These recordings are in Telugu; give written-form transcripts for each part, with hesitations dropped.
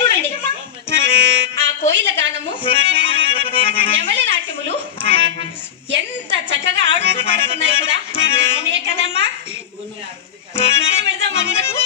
చూడండి ఆ కోయిల గానము నెమలి నాట్యములు ఎంత చక్కగా ఆడుతూ పడుతున్నాయి కదా. అవునే కదమ్మా. వెళ్దామా ముందుకు?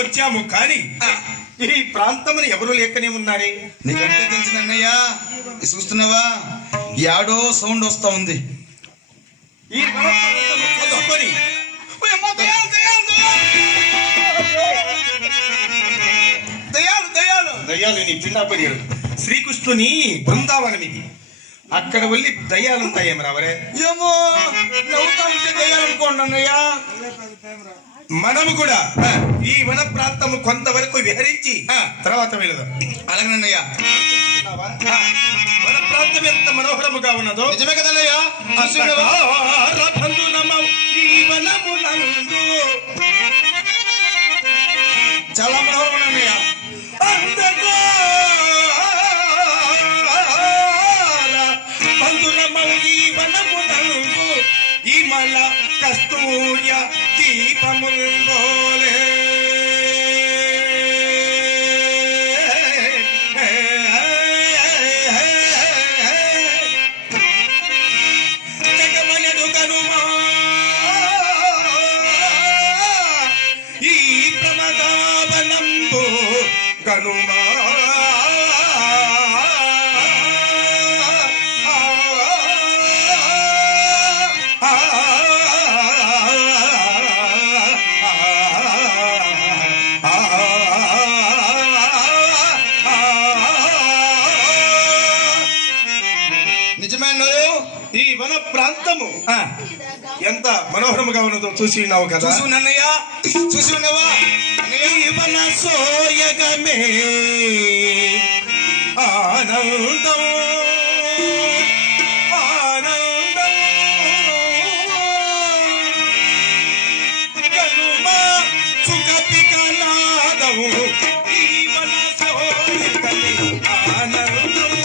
వచ్చాము కానీ ఈ ప్రాంతమును ఎవరు లేకనే ఉన్నారే. నీకంటే తెలిసిందన్నయ్యా, చూస్తున్నావా యాడో సౌండ్ వస్తా ఉంది. ఈ దయాలు నీ చిన్నపడి శ్రీకృష్ణుని బృందావనం ఇది. అక్కడ వెళ్ళి దయ్యాలు ఉంటాయేమి రావరే. ఏమో నవ్వుతా ఉంటే దయ్యాలు అనుకోండి అన్నయ్యా. మనము కూడా ఈ వన ప్రాంతము కొంతవరకు విహరించి తర్వాత వెళదాం. అలాగేనయ్యా. మన ప్రాంతం ఎంత మనోహరముగా ఉన్నదో. నిజమే కదన్నయ్యా. చాలా మనోహరం అన్నయ్యా. మల కస్తూర్య దీపముంగోలే జగమనడు గనుమా ఈ ప్రమదావనంబు గనుమా ఈ వన ప్రాంతము ఎంత మనోహరముగా ఉన్నదో చూసి ఉన్నావు కదా. చూసి ఉన్నయ్యా. చూసి ఉన్నవా. ఈ వన సోయగమే ఆనందం ఆనందం గనుమా సుఖపికనాదము ఈ వన సోయగమే ఆనందం.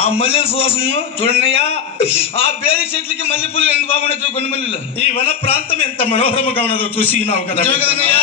ఆ మల్లెల సువాసన చూడండి అయ్యా. ఆ బేలి చెట్లకి మల్లెపూలు ఎంత బాగుండొచ్చు కొన్ని మల్లెలు. ఈ వన ప్రాంతం ఎంత మనోహరముగా ఉన్నదో చూసి నావు కదా కదన్నయ్యా.